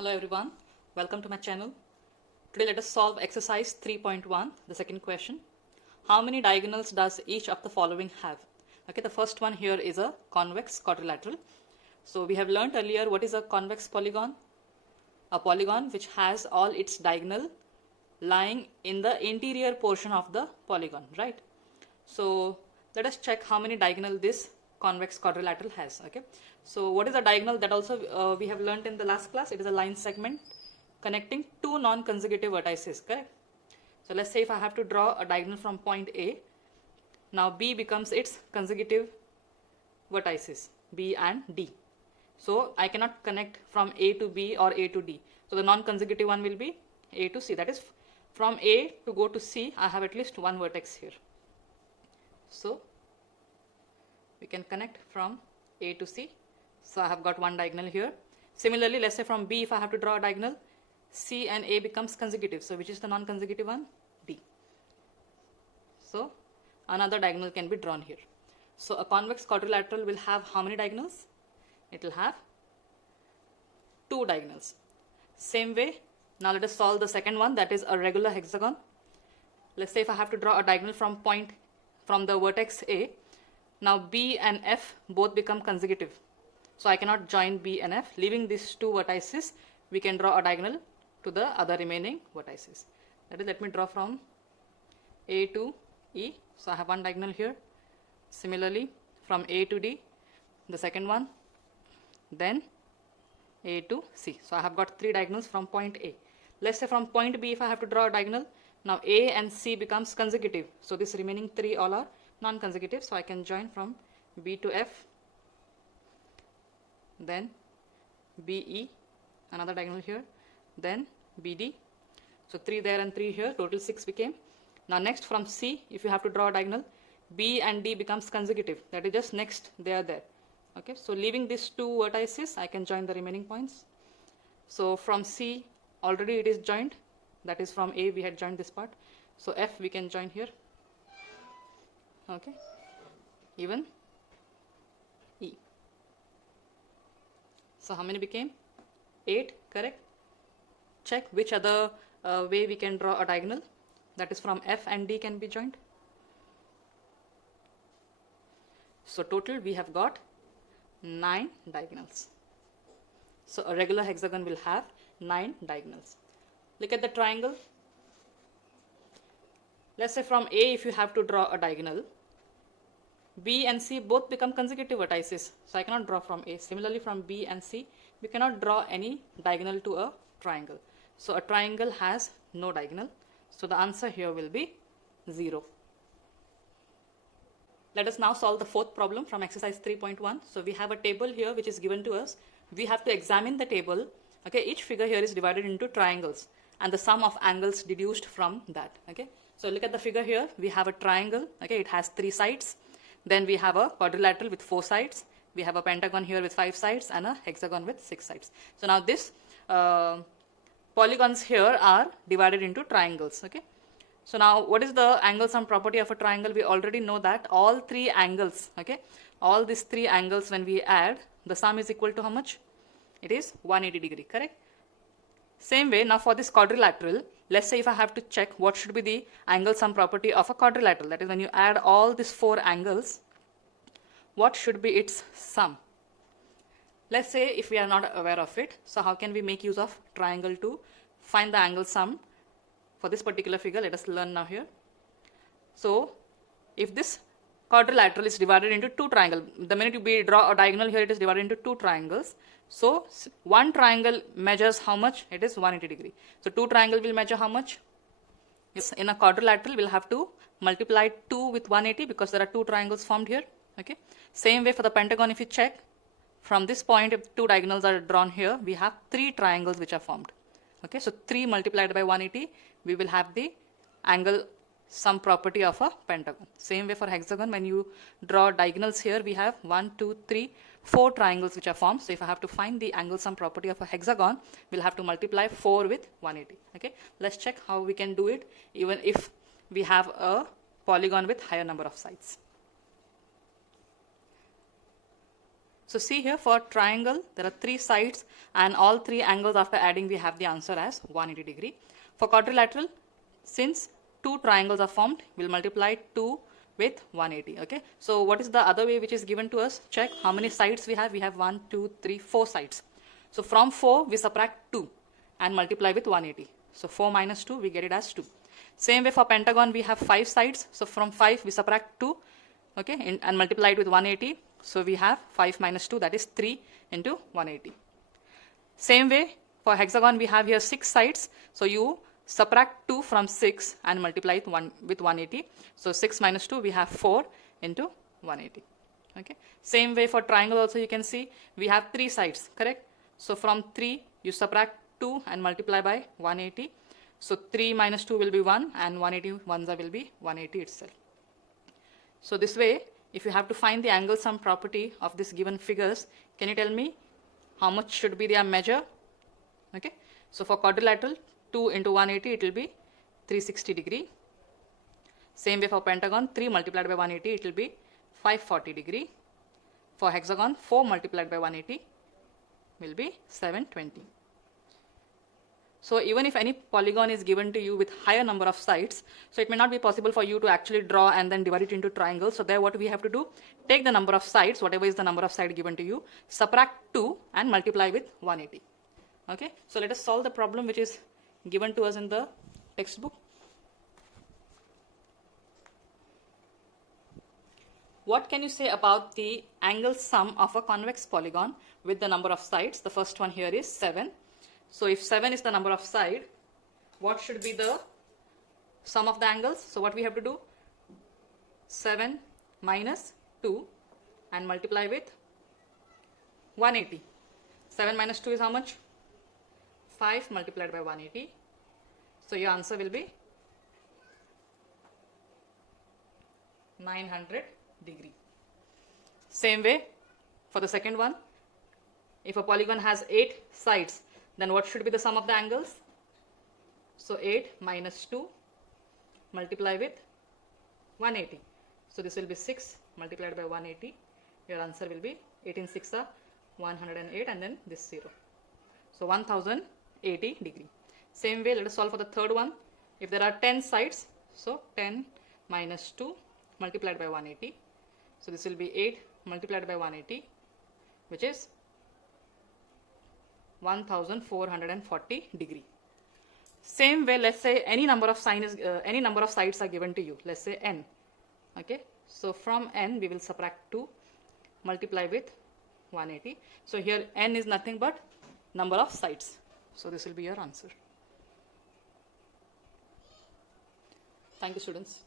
Hello everyone, welcome to my channel. Today let us solve exercise 3.1, the second question. How many diagonals does each of the following have? Okay, the first one here is a convex quadrilateral. So we have learnt earlier what is a convex polygon. A polygon which has all its diagonal lying in the interior portion of the polygon, right? So let us check how many diagonal this convex quadrilateral has. Okay, so what is a diagonal? That also we have learnt in the last class. It is a line segment connecting two non-consecutive vertices, correct? So let's say if I have to draw a diagonal from point A, now B becomes its consecutive vertices, B and D. So I cannot connect from A to B or A to D. So the non-consecutive one will be A to C. That is, from A to go to C, I have at least one vertex here. So we can connect from A to C. So I have got one diagonal here. Similarly, let's say from B, if I have to draw a diagonal, C and A becomes consecutive. So which is the non-consecutive one? D. So another diagonal can be drawn here. So a convex quadrilateral will have how many diagonals? It will have two diagonals. Same way, now let us solve the second one, that is a regular hexagon. Let's say if I have to draw a diagonal from the vertex A, now B and F both become consecutive. So I cannot join B and F. Leaving these two vertices, we can draw a diagonal to the other remaining vertices. That is, let me draw from A to E. So I have one diagonal here. Similarly, from A to D, the second one, then A to C. So I have got three diagonals from point A. Let's say from point B, if I have to draw a diagonal, now A and C becomes consecutive. So this remaining three all are non-consecutive. So I can join from B to F, then BE, another diagonal here, then BD. So 3 there and 3 here, total 6 became. Now next from C, if you have to draw a diagonal, B and D becomes consecutive. That is just next, they are there. Okay, so leaving these two vertices, I can join the remaining points. So from C, already it is joined. That is, from A, we had joined this part. So F, we can join here. Okay, even E. So how many became? 8, correct? Check which other way we can draw a diagonal. That is, from F and D can be joined. So total we have got 9 diagonals. So a regular hexagon will have 9 diagonals. Look at the triangle. Let's say from A, if you have to draw a diagonal, B and C both become consecutive vertices. So I cannot draw from A. Similarly, from B and C, we cannot draw any diagonal to a triangle. So a triangle has no diagonal. So the answer here will be 0. Let us now solve the fourth problem from exercise 3.1. So we have a table here which is given to us. We have to examine the table. Okay, each figure here is divided into triangles and the sum of angles deduced from that. Okay, so look at the figure here. We have a triangle. Okay, it has 3 sides. Then we have a quadrilateral with 4 sides. We have a pentagon here with 5 sides and a hexagon with 6 sides. So now this polygons here are divided into triangles. Okay. So now what is the angle sum property of a triangle? We already know that all 3 angles, okay, all these 3 angles when we add, the sum is equal to how much? It is 180 degree, correct? Same way, now for this quadrilateral, let's say if I have to check what should be the angle sum property of a quadrilateral, that is, when you add all these 4 angles, what should be its sum? Let's say if we are not aware of it, so how can we make use of triangle to find the angle sum for this particular figure? Let us learn now here. So if this quadrilateral is divided into 2 triangles, the minute you draw a diagonal here, it is divided into 2 triangles. So one triangle measures how much? It is 180 degree. So 2 triangles will measure how much? Yes, in a quadrilateral, we'll have to multiply 2 with 180 because there are 2 triangles formed here. Okay. Same way for the pentagon, if you check, from this point, if 2 diagonals are drawn here, we have 3 triangles which are formed. Okay, so 3 multiplied by 180, we will have the angle sum property of a pentagon. Same way for hexagon, when you draw diagonals here, we have 1, 2, 3, 4 triangles which are formed. So if I have to find the angle sum property of a hexagon, we'll have to multiply 4 with 180. Okay, let's check how we can do it even if we have a polygon with higher number of sides. So see here, for triangle, there are 3 sides and all 3 angles after adding we have the answer as 180 degree. For quadrilateral, since 2 triangles are formed, we'll multiply 2 with 180. Okay. So what is the other way which is given to us? Check how many sides we have. We have 1, 2, 3, 4 sides. So from 4 we subtract 2 and multiply with 180. So 4 minus 2 we get it as 2. Same way for pentagon, we have 5 sides. So from 5 we subtract 2, okay, and multiply it with 180. So we have 5 minus 2, that is 3 into 180. Same way for hexagon, we have here 6 sides. So you subtract 2 from 6 and multiply it with 180. So 6 minus 2, we have 4 into 180. Okay. Same way for triangle also, you can see we have 3 sides, correct? So from 3 you subtract 2 and multiply by 180. So 3 minus 2 will be 1 and 180 ones will be 180 itself. So this way, if you have to find the angle sum property of this given figures, can you tell me how much should be their measure? Okay. So for quadrilateral, 2 into 180, it will be 360 degree. Same way for pentagon, 3 multiplied by 180, it will be 540 degree. For hexagon, 4 multiplied by 180 will be 720. So even if any polygon is given to you with higher number of sides, so it may not be possible for you to actually draw and then divide it into triangles. So there what we have to do, take the number of sides, whatever is the number of side given to you, subtract 2 and multiply with 180. Okay. So let us solve the problem which is given to us in the textbook. What can you say about the angle sum of a convex polygon with the number of sides? The first one here is 7. So if 7 is the number of side, what should be the sum of the angles? So what we have to do? 7 minus 2 and multiply with 180. 7 minus 2 is how much? 5 multiplied by 180. So your answer will be 900 degree. Same way for the second one. If a polygon has 8 sides, then what should be the sum of the angles? So 8 minus 2 multiply with 180. So this will be 6 multiplied by 180. Your answer will be 18 6 are 108 and then this 0. So 1080 degree. Same way, let us solve for the third one. If there are 10 sides, so 10 minus 2 multiplied by 180. So this will be 8 multiplied by 180, which is 1440 degree. Same way, let's say any number of sides are given to you. Let's say n. Okay. So from n we will subtract 2, multiply with 180. So here n is nothing but number of sides. So this will be your answer. Thank you, students.